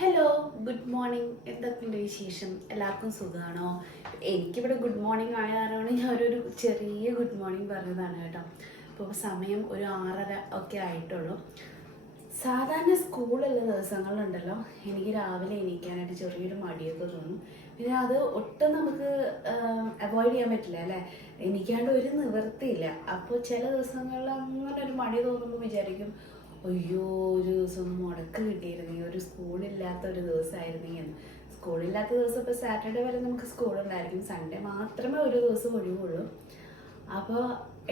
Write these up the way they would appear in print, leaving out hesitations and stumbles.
Hello, good morning. എന്തൊക്കെയുണ്ട് വിശേഷം? എല്ലാവർക്കും സുഖമാണോ? എനിക്കിവിടെ ഗുഡ് മോർണിംഗ് ആയ കാരണമാണ് ഞാനൊരു ചെറിയ ഗുഡ് മോർണിംഗ് പറഞ്ഞതാണ് കേട്ടോ. ഇപ്പോൾ സമയം ഒരു 6:30 ഒക്കെ ആയിട്ടുള്ളൂ. സാധാരണ സ്കൂളുള്ള ദിവസങ്ങളുണ്ടല്ലോ, എനിക്ക് രാവിലെ എണീക്കാനായിട്ട് ചെറിയൊരു മടിയൊക്കെ തോന്നും. പിന്നെ അത് ഒട്ടും നമുക്ക് അവോയ്ഡ് ചെയ്യാൻ പറ്റില്ല അല്ലേ, എണീക്കാണ്ട് ഒരു നിവൃത്തിയില്ല. അപ്പോൾ ചില ദിവസങ്ങളിൽ അങ്ങനെ ഒരു മടി തോന്നുമ്പോൾ വിചാരിക്കും, അയ്യോ ഒരു ദിവസം ഒന്ന് മുടക്ക് കിട്ടിയിരുന്നെങ്കിൽ, ഒരു സ്കൂളില്ലാത്ത ഒരു ദിവസമായിരുന്നെങ്കിൽ എന്ന്. സ്കൂളില്ലാത്ത ദിവസം ഇപ്പോൾ സാറ്റർഡേ വരെ നമുക്ക് സ്കൂളുണ്ടായിരിക്കും, സൺഡേ മാത്രമേ ഒരു ദിവസം ഒഴിവുള്ളൂ. അപ്പോൾ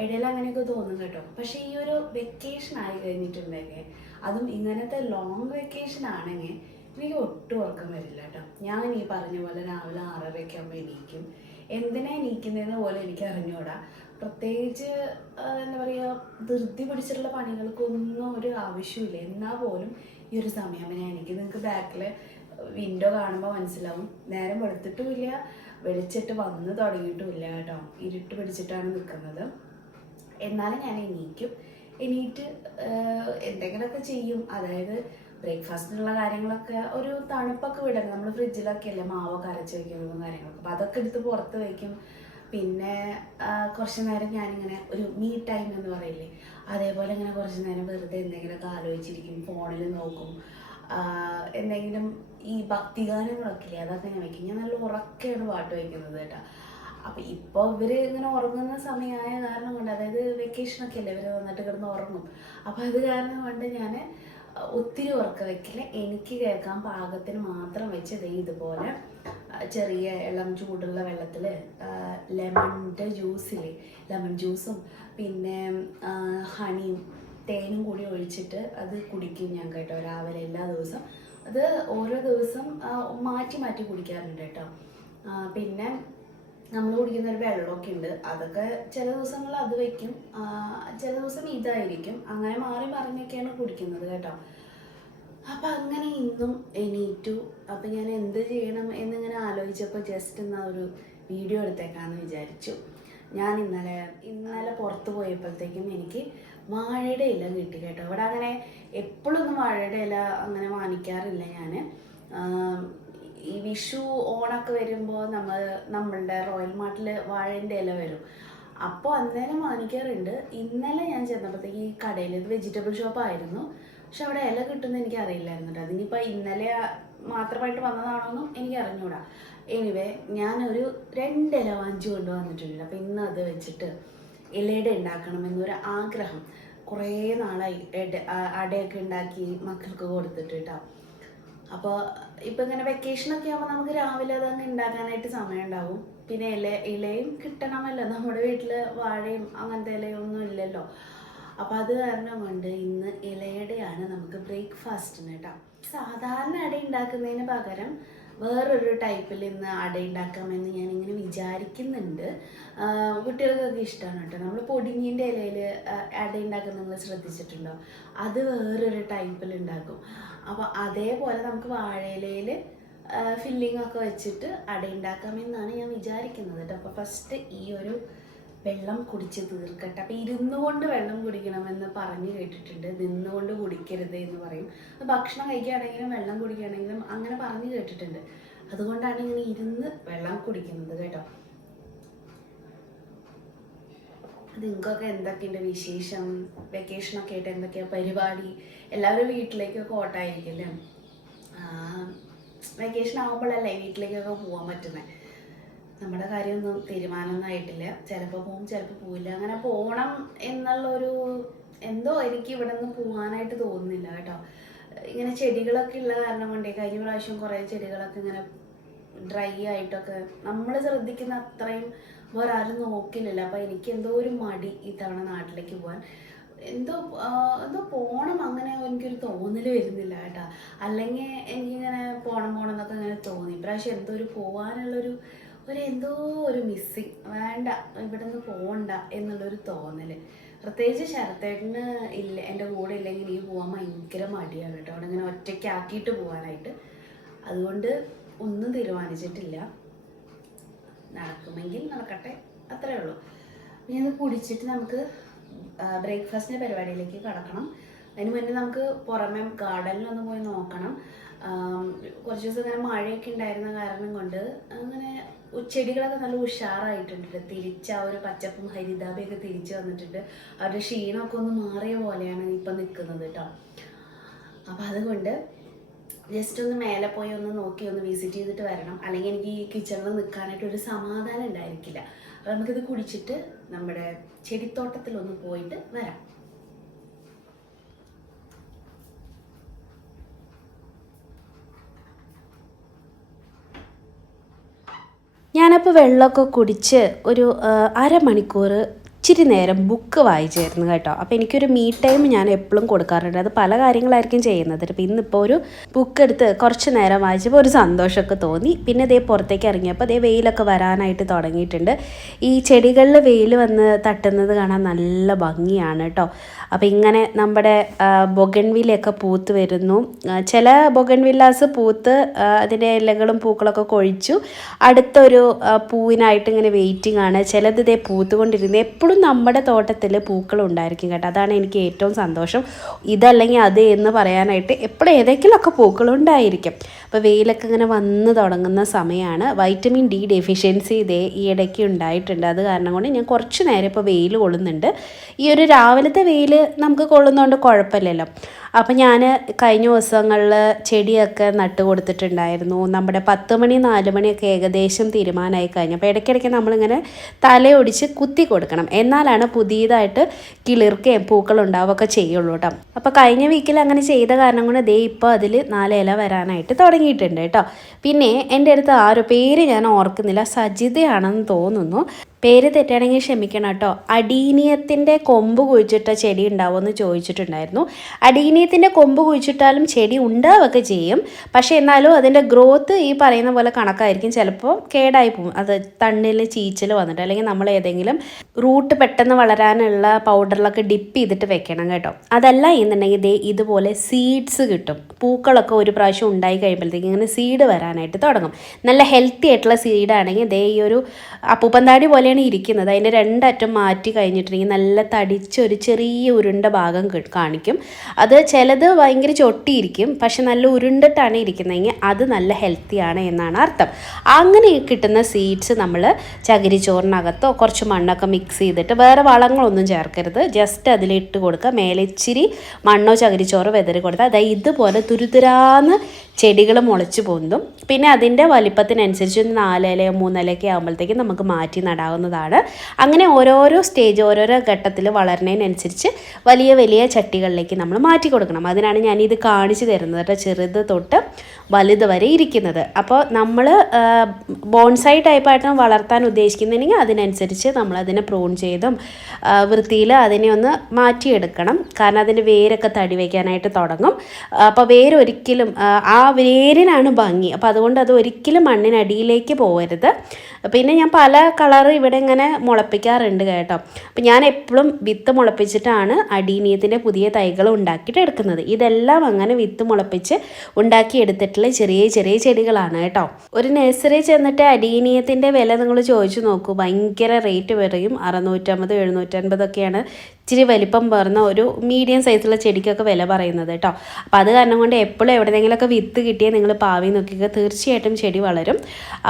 ഇടയിൽ അങ്ങനെയൊക്കെ തോന്നും കേട്ടോ. പക്ഷേ ഈ ഒരു വെക്കേഷൻ ആയി കഴിഞ്ഞിട്ടുണ്ടെങ്കിൽ, അതും ഇങ്ങനത്തെ ലോങ് വെക്കേഷൻ ആണെങ്കിൽ എനിക്ക് ഒട്ടും ഉറക്കം വരില്ല കേട്ടോ. ഞാൻ ഈ പറഞ്ഞ പോലെ രാവിലെ 6:30 ആകുമ്പോൾ എണീക്കും. എന്തിനാ എണീക്കുന്നതെന്ന് പോലെ എനിക്ക് അറിഞ്ഞൂടാ. പ്രത്യേകിച്ച് എന്താ പറയുക, ധൃതി പിടിച്ചിട്ടുള്ള പണികൾക്കൊന്നും ഒരു ആവശ്യമില്ല. എന്നാൽ പോലും ഈ ഒരു സമയം ഞാൻ എനിക്ക്, നിങ്ങൾക്ക് ബാക്കിൽ വിൻഡോ കാണുമ്പോൾ മനസ്സിലാവും, നേരം വെളുത്തിട്ടുമില്ല, വെളിച്ചിട്ട് വന്ന് തുടങ്ങിയിട്ടുമില്ല കേട്ടോ. ഇരുട്ട് പിടിച്ചിട്ടാണ് നിൽക്കുന്നത്. എന്നാലും ഞാൻ എണീക്കും. എണീറ്റ് എന്തെങ്കിലുമൊക്കെ ചെയ്യും. അതായത് ബ്രേക്ക്ഫാസ്റ്റിനുള്ള കാര്യങ്ങളൊക്കെ, ഒരു തണുപ്പൊക്കെ വിടണം. നമ്മൾ ഫ്രിഡ്ജിലൊക്കെ അല്ലേ മാവൊക്കെ അരച്ച് വയ്ക്കുന്നതും കാര്യങ്ങളൊക്കെ, അപ്പോൾ അതൊക്കെ എടുത്ത് പുറത്ത് വയ്ക്കും. പിന്നെ കുറച്ച് നേരം ഞാനിങ്ങനെ ഒരു മീ ടൈം എന്ന് പറയില്ലേ, അതേപോലെ ഇങ്ങനെ കുറച്ച് നേരം വെറുതെ എന്തെങ്കിലുമൊക്കെ ആലോചിച്ചിരിക്കും, ഫോണിൽ നോക്കും. എന്തെങ്കിലും ഈ ഭക്തിഗാനങ്ങളൊക്കെ ഇല്ലേ, അതൊക്കെ ഞാൻ വയ്ക്കും. ഞാൻ നല്ല ഉറക്കെയാണ് പാട്ട് വയ്ക്കുന്നത് കേട്ടോ. അപ്പോൾ ഇപ്പോൾ ഇവർ ഇങ്ങനെ ഉറങ്ങുന്ന സമയമായ കാരണം കൊണ്ട്, അതായത് വെക്കേഷനൊക്കെ അല്ലേ, ഇവർ വന്നിട്ട് കിടന്ന് ഉറങ്ങും. അപ്പോൾ അത് കാരണം കൊണ്ട് ഞാൻ ഒത്തിരി ഉറക്കം വയ്ക്കില്ല. എനിക്ക് കേൾക്കാൻ പാകത്തിന് മാത്രം വെച്ച് ഇതുപോലെ ചെറിയ ഇളം ചൂടുള്ള വെള്ളത്തിൽ ലെമണിൻ്റെ ജ്യൂസില്ലേ, ലെമൺ ജ്യൂസും പിന്നെ ഹണിയും തേനും കൂടി ഒഴിച്ചിട്ട് അത് കുടിക്കും ഞാൻ കേട്ടോ, രാവിലെ എല്ലാ ദിവസവും. അത് ഓരോ ദിവസം മാറ്റി മാറ്റി കുടിക്കാറുണ്ട് കേട്ടോ. പിന്നെ നമ്മൾ കുടിക്കുന്ന ഒരു വെള്ളമൊക്കെ ഉണ്ട്, അതൊക്കെ ചില ദിവസങ്ങളിൽ അത് വയ്ക്കും, ചില ദിവസം ഇതായിരിക്കും. അങ്ങനെ മാറി മറിഞ്ഞൊക്കെയാണ് കുടിക്കുന്നത് കേട്ടോ. അപ്പം അങ്ങനെ ഇന്നും എണീറ്റു. അപ്പം ഞാൻ എന്ത് ചെയ്യണം എന്നിങ്ങനെ ആലോചിച്ചപ്പോൾ ജസ്റ്റ് എന്നാൽ ഒരു വീഡിയോ എടുത്തേക്കാമെന്ന് വിചാരിച്ചു. ഞാൻ ഇന്നലെ പുറത്ത് പോയപ്പോഴത്തേക്കും എനിക്ക് വാഴയുടെ ഇല കിട്ടി കേട്ടോ. ഇവിടെ അങ്ങനെ എപ്പോഴൊന്നും വാഴയുടെ ഇല അങ്ങനെ വാങ്ങിക്കാറില്ല ഞാൻ. ഈ വിഷു ഓണമൊക്കെ വരുമ്പോൾ നമ്മളുടെ റോയൽ മാർട്ടിൽ വാഴേൻ്റെ ഇല വരും, അപ്പോൾ അന്നേരം വാങ്ങിക്കാറുണ്ട്. ഇന്നലെ ഞാൻ ചെന്നപ്പോഴത്തേക്ക് ഈ കടയിൽ, ഇത് വെജിറ്റബിൾ ഷോപ്പായിരുന്നു, പക്ഷെ അവിടെ ഇല കിട്ടുമെന്ന് എനിക്ക് അറിയില്ലായിരുന്നു കേട്ടോ. അതിനിപ്പോൾ ഇന്നലെ മാത്രമായിട്ട് വന്നതാണോന്നും എനിക്ക് അറിഞ്ഞൂടാ. എനിവേ ഞാനൊരു 2 ഇല വാങ്ങിച്ചു കൊണ്ടുവന്നിട്ടുണ്ട്. അപ്പോൾ ഇന്ന് അത് വെച്ചിട്ട് ഇലയുടെ ഉണ്ടാക്കണമെന്നൊരു ആഗ്രഹം. കുറേ നാളായി അടയൊക്കെ ഉണ്ടാക്കി മക്കൾക്ക് കൊടുത്തിട്ട് കേട്ടോ. അപ്പോൾ ഇപ്പം ഇങ്ങനെ വെക്കേഷനൊക്കെ ആകുമ്പോൾ നമുക്ക് രാവിലെ അതങ്ങ് ഉണ്ടാക്കാനായിട്ട് സമയം ഉണ്ടാവും. പിന്നെ ഇലയും കിട്ടണമല്ലോ, നമ്മുടെ വീട്ടിൽ വാഴയും അങ്ങനത്തെ ഇലയൊന്നും ഇല്ലല്ലോ. അപ്പോൾ അത് കാരണം കൊണ്ട് ഇന്ന് ഇലയുടെയാണ് നമുക്ക് ബ്രേക്ക്ഫാസ്റ്റിന് കേട്ടോ. സാധാരണ അട ഉണ്ടാക്കുന്നതിന് പകരം വേറൊരു ടൈപ്പിൽ ഇന്ന് അട ഉണ്ടാക്കാമെന്ന് ഞാനിങ്ങനെ വിചാരിക്കുന്നുണ്ട്. കുട്ടികൾക്കൊക്കെ ഇഷ്ടമാണ് കേട്ടോ. നമ്മൾ പൊടിഞ്ഞിൻ്റെ ഇലയിൽ അട ഉണ്ടാക്കുന്നത് നിങ്ങൾ ശ്രദ്ധിച്ചിട്ടുണ്ടോ? അത് വേറൊരു ടൈപ്പിൽ ഉണ്ടാക്കും. അപ്പോൾ അതേപോലെ നമുക്ക് വാഴയിലയിൽ ഫില്ലിംഗ് ഒക്കെ വെച്ചിട്ട് അട ഉണ്ടാക്കാമെന്നാണ് ഞാൻ വിചാരിക്കുന്നത് കേട്ടോ. അപ്പോൾ ഫസ്റ്റ് ഈ ഒരു വെള്ളം കുടിച്ച് തീർക്കട്ടെ. അപ്പോൾ ഇരുന്നു കൊണ്ട് വെള്ളം കുടിക്കണമെന്ന് പറഞ്ഞു കേട്ടിട്ടുണ്ട്, നിന്നുകൊണ്ട് കുടിക്കരുത് എന്ന് പറയും. ഭക്ഷണം കഴിക്കുകയാണെങ്കിലും വെള്ളം കുടിക്കുകയാണെങ്കിലും അങ്ങനെ പറഞ്ഞു കേട്ടിട്ടുണ്ട്. അതുകൊണ്ടാണ് ഇങ്ങനെ ഇരുന്ന് വെള്ളം കുടിക്കുന്നത് കേട്ടോ. നിങ്ങൾക്കൊക്കെ എന്തൊക്കെയുണ്ട് വിശേഷം? വെക്കേഷനൊക്കെ ആയിട്ട് എന്തൊക്കെയാണ് പരിപാടി? എല്ലാവരും വീട്ടിലേക്കൊക്കെ ഓട്ടായിരിക്കും അല്ലേ? വെക്കേഷൻ ആകുമ്പോഴല്ലേ വീട്ടിലേക്കൊക്കെ പോകാൻ പറ്റുന്നത്. നമ്മുടെ കാര്യമൊന്നും തീരുമാനമൊന്നും ആയിട്ടില്ല. ചിലപ്പോൾ പോവും, ചിലപ്പോൾ പോവില്ല. അങ്ങനെ പോകണം എന്നുള്ളൊരു എന്തോ എനിക്ക് ഇവിടെ നിന്ന് പോകാനായിട്ട് തോന്നുന്നില്ല കേട്ടോ. ഇങ്ങനെ ചെടികളൊക്കെ ഉള്ള കാരണം കൊണ്ടേ, കഴിഞ്ഞ പ്രാവശ്യം കുറേ ചെടികളൊക്കെ ഇങ്ങനെ ഡ്രൈ ആയിട്ടൊക്കെ നമ്മൾ ശ്രദ്ധിക്കുന്ന അത്രയും വേറെ ആരും നോക്കില്ലല്ലോ. അപ്പോൾ എനിക്ക് എന്തോ ഒരു മടി ഇത്തവണ നാട്ടിലേക്ക് പോകാൻ. എന്തോ പോകണം അങ്ങനെ എനിക്കൊരു തോന്നൽ വരുന്നില്ല കേട്ടോ. അല്ലെങ്കിൽ എനിക്കിങ്ങനെ പോകണം എന്നൊക്കെ ഇങ്ങനെ തോന്നി. ഇപ്രാവശ്യം എന്തോ ഒരു പോകാനുള്ളൊരു എന്തോ ഒരു മിസ്സിങ്, വേണ്ട ഇവിടെ നിന്ന് പോകണ്ട എന്നുള്ളൊരു തോന്നൽ. പ്രത്യേകിച്ച് ശരത്തേട്ടന് ഇല്ല, എൻ്റെ കൂടെ ഇല്ലെങ്കിൽ എനിക്ക് പോകാൻ ഭയങ്കര മടിയാണ് കേട്ടോ. അവിടെ ഇങ്ങനെ ഒറ്റയ്ക്കാക്കിയിട്ട് പോകാനായിട്ട്. അതുകൊണ്ട് ഒന്നും തീരുമാനിച്ചിട്ടില്ല. നടക്കുമെങ്കിൽ നടക്കട്ടെ, അത്രേ ഉള്ളൂ. ഇനി അത് കുടിച്ചിട്ട് നമുക്ക് ബ്രേക്ക്ഫാസ്റ്റിൻ്റെ പരിപാടിയിലേക്ക് കടക്കണം. അതിന് മുന്നേ നമുക്ക് പുറമെ ഗാർഡനിലൊന്ന് പോയി നോക്കണം. കുറച്ച് ദിവസം ഇങ്ങനെ മഴയൊക്കെ ഉണ്ടായിരുന്ന കാരണം കൊണ്ട് അങ്ങനെ ചെടികളൊക്കെ നല്ല ഉഷാറായിട്ടുണ്ട്. തിരിച്ച് ആ ഒരു പച്ചപ്പും ഹരിതാപയൊക്കെ തിരിച്ച് വന്നിട്ടുണ്ട്. അവരുടെ ക്ഷീണമൊക്കെ ഒന്ന് മാറിയ പോലെയാണ് ഇപ്പം നിൽക്കുന്നത് കേട്ടോ. അപ്പോൾ അതുകൊണ്ട് ജസ്റ്റ് ഒന്ന് മേലെ പോയി ഒന്ന് നോക്കി ഒന്ന് വിസിറ്റ് ചെയ്തിട്ട് വരണം. അല്ലെങ്കിൽ എനിക്ക് ഈ കിച്ചണിൽ നിൽക്കാനായിട്ട് ഒരു സമാധാനം ഉണ്ടായിരിക്കില്ല. അപ്പോൾ നമുക്കിത് കുടിച്ചിട്ട് നമ്മുടെ ചെടിത്തോട്ടത്തിലൊന്ന് പോയിട്ട് വരാം. ഞാനപ്പോൾ വെള്ളമൊക്കെ കുടിച്ച് ഒരു അരമണിക്കൂർ ഇച്ചിരി നേരം ബുക്ക് വായിച്ചായിരുന്നു കേട്ടോ. അപ്പോൾ എനിക്കൊരു മീ ടൈം ഞാൻ എപ്പോഴും കൊടുക്കാറുണ്ട്. അത് പല കാര്യങ്ങളായിരിക്കും ചെയ്യുന്നത്. അപ്പോൾ ഇന്നിപ്പോൾ ഒരു ബുക്ക് എടുത്ത് കുറച്ച് നേരം വായിച്ചപ്പോൾ ഒരു സന്തോഷമൊക്കെ തോന്നി. പിന്നെ ഇതേ പുറത്തേക്ക് ഇറങ്ങിയപ്പോൾ അതേ വെയിലൊക്കെ വരാനായിട്ട് തുടങ്ങിയിട്ടുണ്ട്. ഈ ചെടികളിൽ വെയിൽ വന്ന് തട്ടുന്നത് കാണാൻ നല്ല ഭംഗിയാണ് കേട്ടോ. അപ്പോൾ ഇങ്ങനെ നമ്മുടെ ബൊഗൺവില്ലയൊക്കെ പൂത്ത് വരുന്നു. ചില ബൊഗൺവില്ലാസ് പൂത്ത് അതിൻ്റെ ഇലകളും പൂക്കളൊക്കെ കൊഴിച്ചു അടുത്തൊരു പൂവിനായിട്ട് ഇങ്ങനെ വെയിറ്റിംഗ് ആണ്. ചിലത് ഇതേ പൂത്തുകൊണ്ടിരുന്നത്. എപ്പോഴും നമ്മുടെ തോട്ടത്തിൽ പൂക്കളുണ്ടായിരിക്കും കേട്ടോ. അതാണ് എനിക്ക് ഏറ്റവും സന്തോഷം. ഇതല്ലെങ്കിൽ അത് എന്ന് പറയാനായിട്ട് എപ്പോഴും ഏതെങ്കിലുമൊക്കെ പൂക്കളുണ്ടായിരിക്കും. അപ്പോൾ വെയിലൊക്കെ ഇങ്ങനെ വന്ന് തുടങ്ങുന്ന സമയമാണ്. വൈറ്റമിൻ ഡി ഡെഫിഷ്യൻസി ഇതേ ഈ ഇടയ്ക്ക് ഉണ്ടായിട്ടുണ്ട്. അത് കാരണം കൊണ്ട് ഞാൻ കുറച്ച് നേരം ഇപ്പോൾ വെയിൽ കൊള്ളുന്നുണ്ട്. ഈ ഒരു രാവിലത്തെ വെയിൽ നമുക്ക് കൊള്ളുന്നതുകൊണ്ട് കുഴപ്പമില്ലല്ലോ. അപ്പം ഞാൻ കഴിഞ്ഞ ദിവസങ്ങളിൽ ചെടിയൊക്കെ നട്ട് കൊടുത്തിട്ടുണ്ടായിരുന്നു. നമ്മുടെ 10 മണി 4 മണിയൊക്കെ ഏകദേശം തീരുമാനമായി കഴിഞ്ഞു. അപ്പോൾ ഇടയ്ക്കിടയ്ക്ക് നമ്മളിങ്ങനെ തലയൊടിച്ച് കുത്തി കൊടുക്കണം. എന്നാലാണ് പുതിയതായിട്ട് കിളിർക്കുകയും പൂക്കളുണ്ടാവുകയൊക്കെ ചെയ്യുള്ളൂ കേട്ടോ. അപ്പോൾ കഴിഞ്ഞ വീക്കിൽ അങ്ങനെ ചെയ്ത കാരണം കൊണ്ട് ദേ ഇപ്പോൾ അതിൽ 4 ഇല വരാനായിട്ട് തുടങ്ങിയിട്ടുണ്ട് കേട്ടോ. പിന്നെ എൻ്റെ അടുത്ത് ആരോ പേര് ഞാൻ ഓർക്കുന്നില്ല, സജിതയാണെന്ന് തോന്നുന്നു. പേര് തെറ്റാണെങ്കിൽ ക്ഷമിക്കണം കേട്ടോ. അടീനിയത്തിൻ്റെ കൊമ്പ് കുഴിച്ചിട്ട ചെടി ഉണ്ടാവുമെന്ന് ചോദിച്ചിട്ടുണ്ടായിരുന്നു. അടീനിയത്തിൻ്റെ കൊമ്പ് കുഴിച്ചിട്ടാലും ചെടി ഉണ്ടാവുകയൊക്കെ ചെയ്യും. പക്ഷേ എന്നാലും അതിൻ്റെ ഗ്രോത്ത് ഈ പറയുന്ന പോലെ കണക്കായിരിക്കും. ചിലപ്പോൾ കേടായി പോകും. അത് തണ്ടിൽ ചീച്ചൽ വന്നിട്ട്, അല്ലെങ്കിൽ നമ്മൾ ഏതെങ്കിലും റൂട്ട് പെട്ടെന്ന് വളരാനുള്ള പൗഡറിലൊക്കെ ഡിപ്പ് ചെയ്തിട്ട് വെക്കണം കേട്ടോ. അതല്ല എന്നുണ്ടെങ്കിൽ ദേ ഇതുപോലെ സീഡ്സ് കിട്ടും. പൂക്കളൊക്കെ ഒരു പ്രാവശ്യം ഉണ്ടായി കഴിയുമ്പോഴത്തേക്ക് ഇങ്ങനെ സീഡ് വരാനായിട്ട് തുടങ്ങും. നല്ല ഹെൽത്തി ആയിട്ടുള്ള സീഡാണെങ്കിൽ ദേ ഈ ഒരു അപ്പൂപ്പന്താടി പോലെ ഇരിക്കുന്നത്. അതിൻ്റെ 2 അറ്റം മാറ്റി കഴിഞ്ഞിട്ടുണ്ടെങ്കിൽ നല്ല തടിച്ചൊരു ചെറിയ ഉരുണ്ട ഭാഗം കാണിക്കും. അത് ചിലത് ഭയങ്കര ചൊട്ടിയിരിക്കും, പക്ഷെ നല്ല ഉരുണ്ടിട്ടാണ് ഇരിക്കുന്നതെങ്കിൽ അത് നല്ല ഹെൽത്തിയാണ് എന്നാണ് അർത്ഥം. അങ്ങനെ കിട്ടുന്ന സീഡ്സ് നമ്മൾ ചകിരിച്ചോറിനകത്തോ കുറച്ച് മണ്ണൊക്കെ മിക്സ് ചെയ്തിട്ട്, വേറെ വളങ്ങളൊന്നും ചേർക്കരുത്, ജസ്റ്റ് അതിലിട്ട് കൊടുക്കുക. മേലെ ഇച്ചിരി മണ്ണോ ചകിരിച്ചോറോ വെതറി കൊടുത്താൽ അതായത് ഇതുപോലെ തുരുതുരാന്ന് ചെടികൾ മുളച്ച് പൊന്തും. പിന്നെ അതിൻ്റെ വലിപ്പത്തിനനുസരിച്ച് 4 ഇലയോ 3 ഇലയൊക്കെ ആകുമ്പോഴത്തേക്കും നമുക്ക് മാറ്റി നടാവുന്നതാണ്. അങ്ങനെ ഓരോരോ സ്റ്റേജ് ഓരോരോ ഘട്ടത്തിൽ വളരുന്നതിനനുസരിച്ച് വലിയ വലിയ ചട്ടികളിലേക്ക് നമ്മൾ മാറ്റി കൊടുക്കണം. അതിനാണ് ഞാനിത് കാണിച്ചു തരുന്നത് കേട്ടോ, ചെറുത് തൊട്ട് വലുത് വരെ ഇരിക്കുന്നത്. അപ്പോൾ നമ്മൾ ബോൺസായി ടൈപ്പായിട്ട് വളർത്താൻ ഉദ്ദേശിക്കുന്നുണ്ടെങ്കിൽ അതിനനുസരിച്ച് നമ്മളതിനെ പ്രൂൺ ചെയ്തും വൃത്തിയിൽ അതിനെ ഒന്ന് മാറ്റിയെടുക്കണം. കാരണം അതിൻ്റെ വേരൊക്കെ തടി വയ്ക്കാനായിട്ട് തുടങ്ങും. അപ്പോൾ വേരൊരിക്കലും ആ വേരിനാണ് ഭംഗി. അപ്പോൾ അതുകൊണ്ട് അത് ഒരിക്കലും മണ്ണിനടിയിലേക്ക് പോകരുത്. പിന്നെ ഞാൻ പല കളർ ഇവിടെ ഇങ്ങനെ മുളപ്പിക്കാറുണ്ട് കേട്ടോ. അപ്പം ഞാൻ എപ്പോഴും വിത്ത് മുളപ്പിച്ചിട്ടാണ് അടീനിയത്തിൻ്റെ പുതിയ തൈകൾ ഉണ്ടാക്കിയിട്ട് എടുക്കുന്നത്. ഇതെല്ലാം അങ്ങനെ വിത്ത് മുളപ്പിച്ച് ഉണ്ടാക്കിയെടുത്തിട്ടുള്ള ചെറിയ ചെറിയ ചെടികളാണ് കേട്ടോ. ഒരു നഴ്സറി ചെന്നിട്ട് അടീനിയത്തിൻ്റെ വില നിങ്ങൾ ചോദിച്ചു നോക്കൂ, ഭയങ്കര റേറ്റ് പറയും. 650 750 ഒക്കെയാണ് ഇച്ചിരി വലിപ്പം പറഞ്ഞ ഒരു മീഡിയം സൈസുള്ള ചെടിക്കൊക്കെ വില പറയുന്നത് കേട്ടോ. അപ്പോൾ അത് കാരണം കൊണ്ട് എപ്പോഴും എവിടെയെങ്കിലുമൊക്കെ വിത്ത് കിട്ടിയാൽ നിങ്ങൾ പാവി നോക്കിക്കുക, തീർച്ചയായിട്ടും ചെടി വളരും.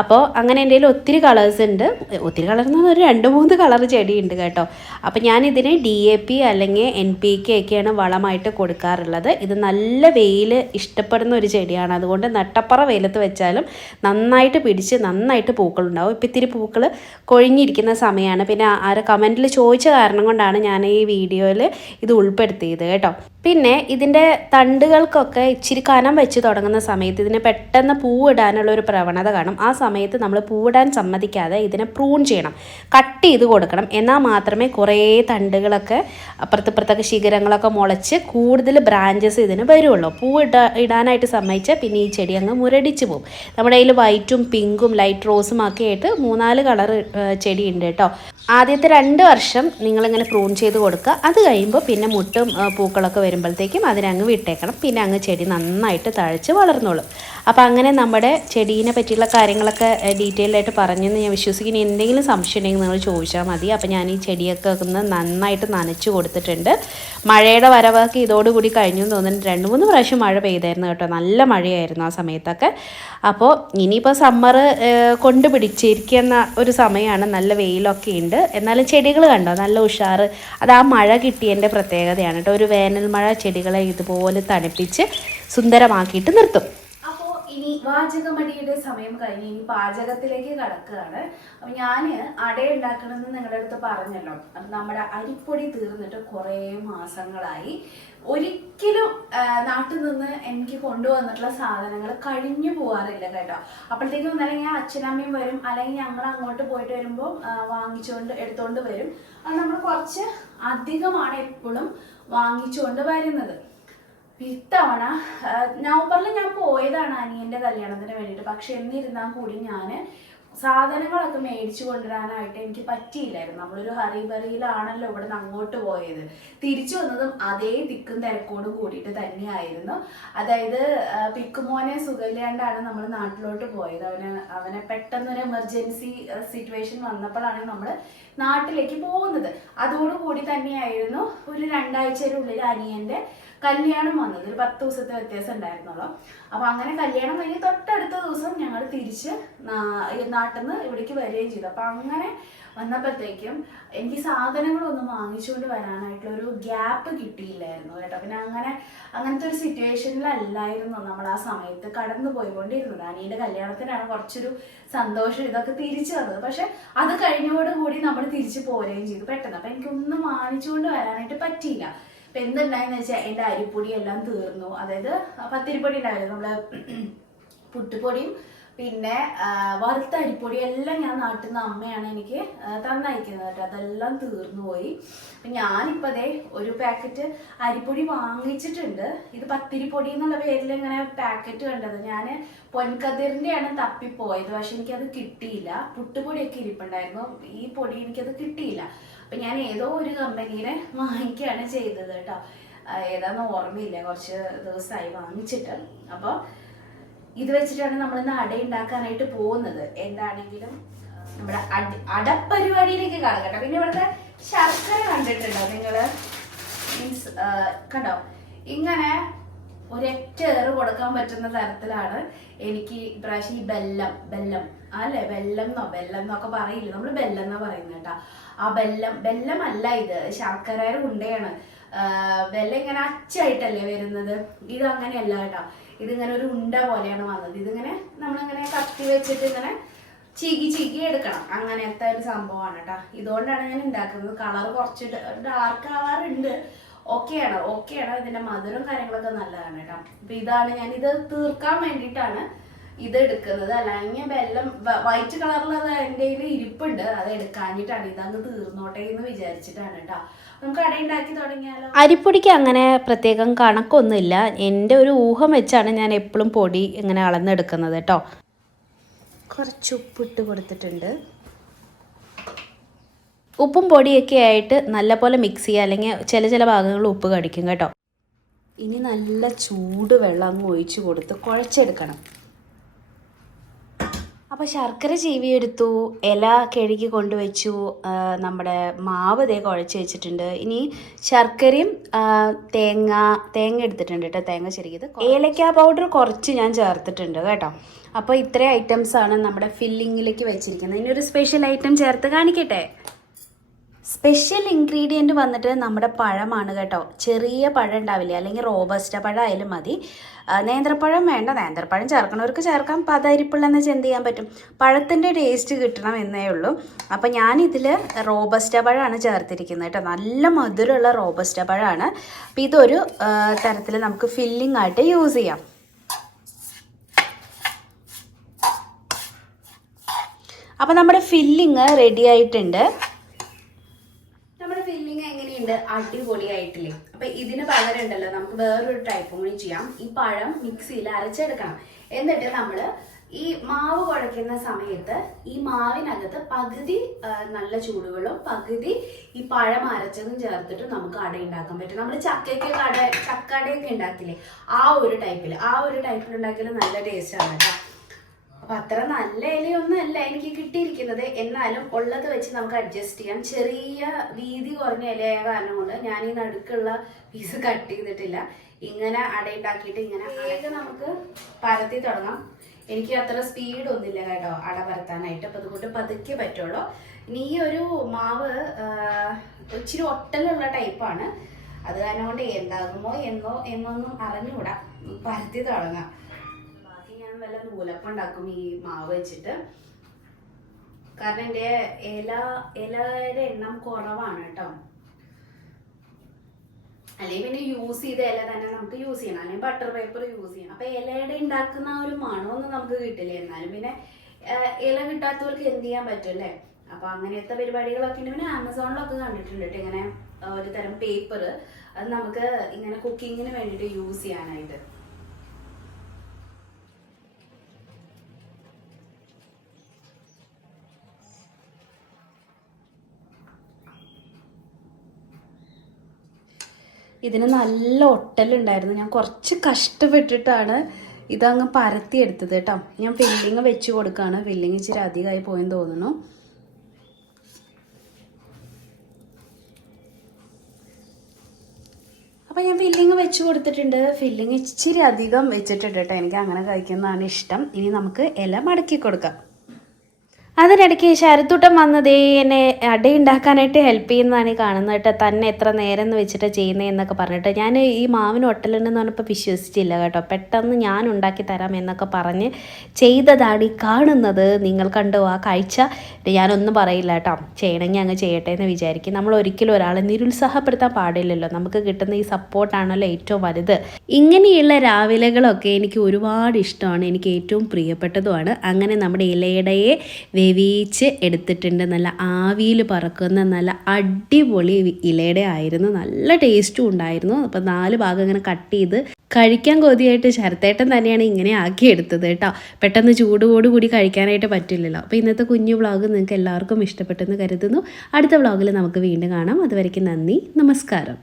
അപ്പോൾ അങ്ങനെ എൻ്റെ കയ്യിൽ ഒത്തിരി കളേഴ്സ് ഉണ്ട്. ഒത്തിരി കളർ എന്ന് പറഞ്ഞാൽ 2-3 കളർ ചെടി ഉണ്ട് കേട്ടോ. അപ്പോൾ ഞാനിതിന് DAP അല്ലെങ്കിൽ NPK ഒക്കെയാണ് വളമായിട്ട് കൊടുക്കാറുള്ളത്. ഇത് നല്ല വെയിൽ ഇഷ്ടപ്പെടുന്ന ഒരു ചെടിയാണ്. അതുകൊണ്ട് നട്ടപ്പറ വെയിലത്ത് വെച്ചാലും നന്നായിട്ട് പിടിച്ച് നന്നായിട്ട് പൂക്കളുണ്ടാവും. ഇപ്പം ഇത്തിരി പൂക്കൾ കൊഴിഞ്ഞിരിക്കുന്ന സമയമാണ്. പിന്നെ ആരെ കമൻറ്റിൽ ചോദിച്ച കാരണം കൊണ്ടാണ് ഞാൻ ഈ വീഡിയോയിൽ ഇത് ഉൾപ്പെടുത്തിയത് കേട്ടോ. പിന്നെ ഇതിൻ്റെ തണ്ടുകൾക്കൊക്കെ ഇച്ചിരി കനം വെച്ച് തുടങ്ങുന്ന സമയത്ത് ഇതിനെ പെട്ടെന്ന് പൂവിടാനുള്ള ഒരു പ്രവണത കാണും. ആ സമയത്ത് നമ്മൾ പൂവിടാൻ സമ്മതിക്കാതെ ഇതിനെ പ്രൂൺ ചെയ്യണം, കട്ട് ചെയ്ത് കൊടുക്കണം. എന്നാൽ മാത്രമേ കുറേ തണ്ടുകളൊക്കെ അപ്പുറത്തിപ്പുറത്തൊക്കെ ശിഖരങ്ങളൊക്കെ മുളച്ച് കൂടുതൽ ബ്രാഞ്ചസ് ഇതിന് വരുള്ളൂ. ഇടാനായിട്ട് സമ്മതിച്ചാൽ പിന്നെ ഈ ചെടി അങ്ങ് മുരടിച്ച് പോകും. നമ്മുടെ കയ്യിൽ വൈറ്റും പിങ്കും ലൈറ്റ് റോസും ഒക്കെ ആയിട്ട് 3-4 കളർ ചെടി ഉണ്ട് കേട്ടോ. ആദ്യത്തെ 2 വർഷം നിങ്ങളിങ്ങനെ പ്രൂൺ ചെയ്ത് കൊടുക്കുക. അത് കഴിയുമ്പോൾ പിന്നെ മുട്ടും പൂക്കളൊക്കെ വരുമ്പോഴത്തേക്കും അതിനങ്ങ് വിട്ടേക്കണം. പിന്നെ അങ്ങ് ചെടി നന്നായിട്ട് തഴച്ച് വളർന്നോളും. അപ്പോൾ അങ്ങനെ നമ്മുടെ ചെടീനെ പറ്റിയുള്ള കാര്യങ്ങളൊക്കെ ഡീറ്റെയിൽഡ് ആയിട്ട് പറഞ്ഞെന്ന് ഞാൻ വിശ്വസിക്കുന്നു. എന്തെങ്കിലും സംശയം ഉണ്ടെങ്കിൽ നിങ്ങൾ ചോദിച്ചാൽ മതി. അപ്പോൾ ഞാൻ ഈ ചെടിയൊക്കെ ഒന്ന് നന്നായിട്ട് നനച്ച് കൊടുത്തിട്ടുണ്ട്. മഴയുടെ വരവൊക്കെ ഇതോടുകൂടി കഴിഞ്ഞു എന്ന് തോന്നുന്നു. 2-3 പ്രാവശ്യം മഴ പെയ്തായിരുന്നു കേട്ടോ. നല്ല മഴയായിരുന്നു ആ സമയത്തൊക്കെ. അപ്പോൾ ഇനിയിപ്പോൾ സമ്മർ കൊണ്ട് പിടിച്ചിരിക്കുന്ന ഒരു സമയമാണ്. നല്ല വെയിലൊക്കെ ഉണ്ട്. എന്നാലും ചെടികൾ കണ്ടോ നല്ല ഉഷാറ്. അത് ആ മഴ കിട്ടിയതിൻ്റെ പ്രത്യേകതയാണ് കേട്ടോ. ഒരു വേനൽ മഴ ചെടികളെ ഇതുപോലെ തണുപ്പിച്ച് സുന്ദരമാക്കിയിട്ട് നിർത്തും. അപ്പോൾ ഇനി വാചകമടിയുടെ സമയം കഴിഞ്ഞ് ഇനി പാചകത്തിലേക്ക് കടക്കുകയാണ്. അപ്പം ഞാൻ അട ഉണ്ടാക്കണമെന്ന് നിങ്ങളുടെ അടുത്ത് പറഞ്ഞല്ലോ. അത് നമ്മുടെ അരിപ്പൊടി തീർന്നിട്ട് കുറേ മാസങ്ങളായി. ഒരിക്കലും നാട്ടിൽ നിന്ന് എനിക്ക് കൊണ്ടുവന്നിട്ടുള്ള സാധനങ്ങൾ കഴിഞ്ഞു പോകാറില്ല കേട്ടോ. അപ്പോഴത്തേക്കും ഒന്നല്ലെങ്കിൽ അച്ഛനമ്മയും വരും, അല്ലെങ്കിൽ ഞങ്ങൾ അങ്ങോട്ട് പോയിട്ട് വരുമ്പോൾ എടുത്തോണ്ട് വരും. അത് നമ്മൾ കുറച്ച് അധികമാണ് എപ്പോഴും വാങ്ങിച്ചുകൊണ്ട് വരുന്നത്. ഇത്തവണ നവംബറിൽ ഞാൻ പോയതാണ് അനിയൻ്റെ കല്യാണത്തിന് വേണ്ടിയിട്ട്. പക്ഷെ എന്നിരുന്നാൽ കൂടി ഞാൻ സാധനങ്ങളൊക്കെ മേടിച്ചു കൊണ്ടുവരാനായിട്ട് എനിക്ക് പറ്റിയില്ലായിരുന്നു. നമ്മളൊരു ഹറിബറിയിലാണല്ലോ ഇവിടെ നിന്ന് അങ്ങോട്ട് പോയത്. തിരിച്ചു വന്നതും അതേ തിക്കും തിരക്കോടും കൂടിയിട്ട് തന്നെയായിരുന്നു. അതായത് പിക്കുമോനെ സുഖമില്ലാണ്ടാണ് നമ്മൾ നാട്ടിലോട്ട് പോയത്. അവനെ പെട്ടെന്നൊരു എമർജൻസി സിറ്റുവേഷൻ വന്നപ്പോഴാണ് നമ്മൾ നാട്ടിലേക്ക് പോകുന്നത്. അതോടുകൂടി തന്നെയായിരുന്നു ഒരു 2 ആഴ്ചയുടെ അനിയൻ്റെ കല്യാണം വന്നത്. ഒരു 10 ദിവസത്തെ വ്യത്യാസം ഉണ്ടായിരുന്നുള്ളൂ. അപ്പൊ അങ്ങനെ കല്യാണം കഴിഞ്ഞ് തൊട്ടടുത്ത ദിവസം ഞങ്ങൾ തിരിച്ച് നാട്ടിൽ നിന്ന് ഇവിടേക്ക് വരികയും ചെയ്തു. അപ്പൊ അങ്ങനെ വന്നപ്പോഴത്തേക്കും എനിക്ക് സാധനങ്ങളൊന്നും വാങ്ങിച്ചുകൊണ്ട് വരാനായിട്ടുള്ള ഒരു ഗ്യാപ്പ് കിട്ടിയില്ലായിരുന്നു കേട്ടോ. പിന്നെ അങ്ങനത്തെ ഒരു സിറ്റുവേഷനിലല്ലായിരുന്നു നമ്മൾ ആ സമയത്ത് കടന്നു പോയിക്കൊണ്ടിരുന്നത്. അനിയൻ്റെ കല്യാണത്തിനാണ് കുറച്ചൊരു സന്തോഷം ഇതൊക്കെ തിരിച്ചു വന്നത്. പക്ഷെ അത് കഴിഞ്ഞോടുകൂടി നമ്മൾ തിരിച്ചു പോരുകയും ചെയ്തു പെട്ടെന്ന്. അപ്പൊ എനിക്കൊന്നും വാങ്ങിച്ചുകൊണ്ട് വരാനായിട്ട് പറ്റിയില്ല. ഇപ്പം എന്തുണ്ടായെന്ന് വെച്ചാൽ എൻ്റെ അരിപ്പൊടി എല്ലാം തീർന്നു. അതായത് പത്തിരിപ്പൊടി ഉണ്ടാവില്ല, നമ്മള് പുട്ടുപൊടിയും പിന്നെ വറുത്ത അരിപ്പൊടി എല്ലാം ഞാൻ നാട്ടിൽ നിന്ന് അമ്മയാണ് എനിക്ക് തന്നയക്കുന്നത് കേട്ടോ. അതെല്ലാം തീർന്നു പോയി. അപ്പം ഞാനിപ്പോൾ അതേ ഒരു പാക്കറ്റ് അരിപ്പൊടി വാങ്ങിച്ചിട്ടുണ്ട്. ഇത് പത്തിരിപ്പൊടി എന്നുള്ള പേരിൽ ഇങ്ങനെ പാക്കറ്റ് കണ്ടത്. ഞാൻ പൊൻകതിറിൻ്റെയാണ് തപ്പിപ്പോയത്. പക്ഷെ എനിക്കത് കിട്ടിയില്ല. പുട്ടുപൊടിയൊക്കെ ഇരിപ്പുണ്ടായിരുന്നു, ഈ പൊടി എനിക്കത് കിട്ടിയില്ല. അപ്പം ഞാൻ ഏതോ ഒരു കമ്പനീനെ വാങ്ങിക്കുകയാണ് ചെയ്തത് കേട്ടോ. ഏതാണെന്ന് ഓർമ്മയില്ല, കുറച്ച് ദിവസമായി വാങ്ങിച്ചിട്ട്. അപ്പോൾ ഇത് വെച്ചിട്ടാണ് നമ്മൾ ഇന്ന് അട ഉണ്ടാക്കാനായിട്ട് പോകുന്നത്. എന്താണെങ്കിലും നമ്മുടെ അടപ്പരിപാടിയിലേക്ക് കാണാം. പിന്നെ ഇവിടുത്തെ ശർക്കര കണ്ടിട്ടുണ്ടോ നിങ്ങൾ? മീൻസ് കണ്ടോ, ഇങ്ങനെ ഒരൊറ്റ ഏറ് കൊടുക്കാൻ പറ്റുന്ന തരത്തിലാണ് എനിക്ക് ഇപ്രാവശ്യം ഈ ബെല്ലം അല്ലേ, വെല്ലം എന്നൊക്കെ പറയില്ല, നമ്മൾ ബെല്ലം എന്നാ പറയുന്നത് കേട്ടോ. ആ ബെല്ലം അല്ല, ഇത് ശർക്കരയുടെ ഉണ്ടയാണ്. വെല്ലം ഇങ്ങനെ അച്ചായിട്ടല്ലേ വരുന്നത്, ഇത് അങ്ങനെയല്ല കേട്ടോ. ഇതിങ്ങനെ ഒരു ഉണ്ട പോലെയാണ് വന്നത്. ഇതിങ്ങനെ നമ്മളിങ്ങനെ കത്തി വെച്ചിട്ട് ഇങ്ങനെ ചീകി എടുക്കണം, അങ്ങനത്തെ ഒരു സംഭവമാണ് കേട്ടോ. ഇതുകൊണ്ടാണ് ഞാൻ ഉണ്ടാക്കുന്നത്. കളർ കുറച്ച് ഡാർക്ക് ആവാറുണ്ട്. ഓക്കെയാണ്. ഇതിന്റെ മധുരം കാര്യങ്ങളൊക്കെ നല്ലതാണ് കേട്ടോ. അപ്പൊ ഇതാണ് ഞാനിത് തീർക്കാൻ വേണ്ടിയിട്ടാണ് ഇത് എടുക്കുന്നത്. അല്ലെങ്കിൽ വെല്ലം വൈറ്റ് കളറിൽ എൻ്റെ കയ്യിൽ ഇരിപ്പുണ്ട്, അത് എടുക്കാഞ്ഞിട്ടാണ്. ഇതങ്ങ് തീർന്നോട്ടെ എന്ന് വിചാരിച്ചിട്ടാണ് കേട്ടോ. നമുക്ക് അട ഉണ്ടാക്കി തുടങ്ങിയാലോ? അരിപ്പൊടിക്ക് അങ്ങനെ പ്രത്യേകം കണക്കൊന്നുമില്ല. എൻ്റെ ഒരു ഊഹം വെച്ചാണ് ഞാൻ എപ്പോഴും പൊടി ഇങ്ങനെ അളന്നെടുക്കുന്നത് കേട്ടോ. കുറച്ച് ഉപ്പിട്ട് കൊടുത്തിട്ടുണ്ട്. ഉപ്പും പൊടിയൊക്കെ ആയിട്ട് നല്ലപോലെ മിക്സ് ചെയ്യുക, അല്ലെങ്കിൽ ചില ഭാഗങ്ങളിൽ ഉപ്പ് കടിക്കും കേട്ടോ. ഇനി നല്ല ചൂട് വെള്ളം അങ്ങ് ഒഴിച്ച് കൊടുത്ത് കുഴച്ചെടുക്കണം. അപ്പോൾ ശർക്കര ചീവിയെടുത്തു, ഇല കഴുകി കൊണ്ടുവച്ചു, നമ്മുടെ മാവ് ദേ കുഴച്ച് വെച്ചിട്ടുണ്ട്. ഇനി ശർക്കരയും തേങ്ങ എടുത്തിട്ടുണ്ട് കേട്ടോ, തേങ്ങ ചെറുകിയത്. ഏലക്ക പൗഡർ കുറച്ച് ഞാൻ ചേർത്തിട്ടുണ്ട് കേട്ടോ. അപ്പോൾ ഇത്രയും ഐറ്റംസാണ് നമ്മുടെ ഫില്ലിങ്ങിലേക്ക് വെച്ചിരിക്കുന്നത്. ഇനി ഒരു സ്പെഷ്യൽ ഐറ്റം ചേർത്ത് കാണിക്കട്ടെ. സ്പെഷ്യൽ ഇൻഗ്രീഡിയൻറ്റ് വന്നിട്ട് നമ്മുടെ പഴമാണ് കേട്ടോ. ചെറിയ പഴം ഉണ്ടാവില്ലേ, അല്ലെങ്കിൽ റോബസ്റ്റ പഴം ആയാലും മതി. നേന്ത്രപ്പഴം വേണ്ട, നേന്ത്രപ്പഴം ചേർക്കണവർക്ക് ചേർക്കാം. പതരിപ്പുള്ളെന്ന് വെച്ചാൽ എന്ത് ചെയ്യാൻ പറ്റും, പഴത്തിൻ്റെ ടേസ്റ്റ് കിട്ടണം എന്നേ ഉള്ളൂ. അപ്പം ഞാനിതിൽ റോബസ്റ്റ പഴമാണ് ചേർത്തിരിക്കുന്നത് കേട്ടോ. നല്ല മധുരമുള്ള റോബസ്റ്റ പഴമാണ്. അപ്പം ഇതൊരു തരത്തിൽ നമുക്ക് ഫില്ലിംഗ് ആയിട്ട് യൂസ് ചെയ്യാം. അപ്പം നമ്മുടെ ഫില്ലിങ് റെഡി ആയിട്ടുണ്ട്. അടിപൊളിയായിട്ടില്ലേ? അപ്പൊ ഇതിന് പകരം ഉണ്ടല്ലോ, നമുക്ക് വേറൊരു ടൈപ്പും കൂടി ചെയ്യാം. ഈ പഴം മിക്സിയിൽ അരച്ചെടുക്കണം. എന്നിട്ട് നമ്മൾ ഈ മാവ് കുഴയ്ക്കുന്ന സമയത്ത് ഈ മാവിനകത്ത് പകുതി നല്ല ചൂടുവെള്ളം പകുതി ഈ പഴം അരച്ചതും ചേർത്തിട്ട് നമുക്ക് അട ഉണ്ടാക്കാൻ പറ്റും. നമ്മൾ ചക്കടയൊക്കെ ഉണ്ടാക്കില്ലേ, ആ ഒരു ടൈപ്പിൽ ഉണ്ടാക്കിയാൽ നല്ല ടേസ്റ്റാണ് കേട്ടോ. അപ്പം അത്ര നല്ല ഇലയൊന്നും അല്ല എനിക്ക് കിട്ടിയിരിക്കുന്നത്, എന്നാലും ഉള്ളത് വെച്ച് നമുക്ക് അഡ്ജസ്റ്റ് ചെയ്യാം. ചെറിയ വീതി കുറഞ്ഞ ഇലയായ കാരണം കൊണ്ട് ഞാൻ ഈ നടുക്കുള്ള പീസ് കട്ട് ചെയ്തിട്ടില്ല. ഇങ്ങനെ അടയുണ്ടാക്കിയിട്ട് ഇങ്ങനെ അടയൊക്കെ നമുക്ക് പരത്തി തുടങ്ങാം. എനിക്ക് അത്ര സ്പീഡൊന്നുമില്ല കേട്ടോ അട പരത്താനായിട്ട്, അപ്പം അതുകൊണ്ട് പതുക്കെ പറ്റുള്ളൂ. ഇനി ഈ ഒരു മാവ് ഇച്ചിരി ഒട്ടലുള്ള ടൈപ്പാണ്, അത് കാരണം കൊണ്ട് എന്താകുമോ എന്നൊന്നും അറിഞ്ഞുകൂടാ. പരത്തി തുടങ്ങാം. ബാക്കി ഞാൻ വല്ല നൂലപ്പം ഉണ്ടാക്കും ഈ മാവ് വെച്ചിട്ട്. കാരണം എൻ്റെ ഇലയുടെ എണ്ണം കുറവാണ് കേട്ടോ. അല്ലെങ്കിൽ പിന്നെ യൂസ് ചെയ്ത ഇല തന്നെ നമുക്ക് യൂസ് ചെയ്യണം, അല്ലെങ്കിൽ ബട്ടർ പേപ്പർ യൂസ് ചെയ്യണം. അപ്പം ഇലയുടെ ഉണ്ടാക്കുന്ന ആ ഒരു മണമൊന്നും നമുക്ക് കിട്ടില്ല. എന്നാലും പിന്നെ ഇല കിട്ടാത്തവർക്ക് എന്ത് ചെയ്യാൻ പറ്റും അല്ലേ. അപ്പം അങ്ങനത്തെ പരിപാടികളൊക്കെ ഉണ്ട്. പിന്നെ ആമസോണിലൊക്കെ കണ്ടിട്ടുണ്ട് കേട്ടോ ഇങ്ങനെ ഒരു തരം പേപ്പർ, അത് നമുക്ക് ഇങ്ങനെ കുക്കിങ്ങിന് വേണ്ടിയിട്ട് യൂസ് ചെയ്യാനായിട്ട്. ഇതിന് നല്ല ഒട്ടലുണ്ടായിരുന്നു. ഞാൻ കുറച്ച് കഷ്ടപ്പെട്ടിട്ടാണ് ഇതങ്ങ് പരത്തിയെടുത്തത് കേട്ടോ. ഞാൻ ഫില്ലിങ് വെച്ച് കൊടുക്കുകയാണ്. ഫില്ലിങ് ഇച്ചിരി അധികമായി പോയെന്ന് തോന്നുന്നു. അപ്പോൾ ഞാൻ ഫില്ലിങ് വെച്ച് കൊടുത്തിട്ടുണ്ട്. ഫില്ലിങ് ഇച്ചിരി അധികം വെച്ചിട്ടുണ്ട് കേട്ടോ. എനിക്ക് അങ്ങനെ കഴിക്കുന്നതാണ് ഇഷ്ടം. ഇനി നമുക്ക് ഇല മടക്കി കൊടുക്കാം. അതിനിടയ്ക്ക് ശരത്തൂട്ടം വന്നതേ എന്നെ അടയുണ്ടാക്കാനായിട്ട് ഹെൽപ്പ് ചെയ്യുന്നതാണ് ഈ കാണുന്നത് കേട്ടോ. തന്നെ എത്ര നേരം എന്ന് വെച്ചിട്ട് ചെയ്യുന്നതെന്നൊക്കെ പറഞ്ഞിട്ട് ഞാൻ ഈ മാവിന് ഒട്ടലുണ്ടെന്ന് പറഞ്ഞപ്പോൾ വിശ്വസിച്ചില്ല കേട്ടോ. പെട്ടെന്ന് ഞാൻ ഉണ്ടാക്കി തരാം എന്നൊക്കെ പറഞ്ഞ് ചെയ്തതാണ് ഈ കാണുന്നത്. നിങ്ങൾ കണ്ടോ ആ കാഴ്ച? ഞാനൊന്നും പറയില്ല കേട്ടോ, ചെയ്യണമെങ്കിൽ അങ്ങ് ചെയ്യട്ടെ എന്ന് വിചാരിക്കും. നമ്മൾ ഒരിക്കലും ഒരാളെ നിരുത്സാഹപ്പെടുത്താൻ പാടില്ലല്ലോ. നമുക്ക് കിട്ടുന്ന ഈ സപ്പോർട്ടാണല്ലോ ഏറ്റവും വലുത്. ഇങ്ങനെയുള്ള രാവിലെകളൊക്കെ എനിക്ക് ഒരുപാട് ഇഷ്ടമാണ്, എനിക്ക് ഏറ്റവും പ്രിയപ്പെട്ടതുമാണ്. അങ്ങനെ നമ്മുടെ ഇലയുടെയെ വേവിച്ച് എടുത്തിട്ടുണ്ട്. നല്ല ആവിയിൽ പറക്കുന്ന നല്ല അടിപൊളി ഇലയുടെ ആയിരുന്നു. നല്ല ടേസ്റ്റും ഉണ്ടായിരുന്നു. അപ്പോൾ 4 ഭാഗം ഇങ്ങനെ കട്ട് ചെയ്ത് കഴിക്കാൻ കൊതിയായിട്ട് ശരത്തേട്ടൻ തന്നെയാണ് ഇങ്ങനെ ആക്കിയെടുത്തത് കേട്ടോ. പെട്ടെന്ന് ചൂടോടുകൂടി കഴിക്കാനായിട്ട് പറ്റില്ലല്ലോ. അപ്പോൾ ഇന്നത്തെ കുഞ്ഞു വ്ളോഗ് നിങ്ങൾക്ക് എല്ലാവർക്കും ഇഷ്ടപ്പെട്ടെന്ന് കരുതുന്നു. അടുത്ത വ്ളോഗിൽ നമുക്ക് വീണ്ടും കാണാം. അതുവരയ്ക്കും നന്ദി, നമസ്കാരം.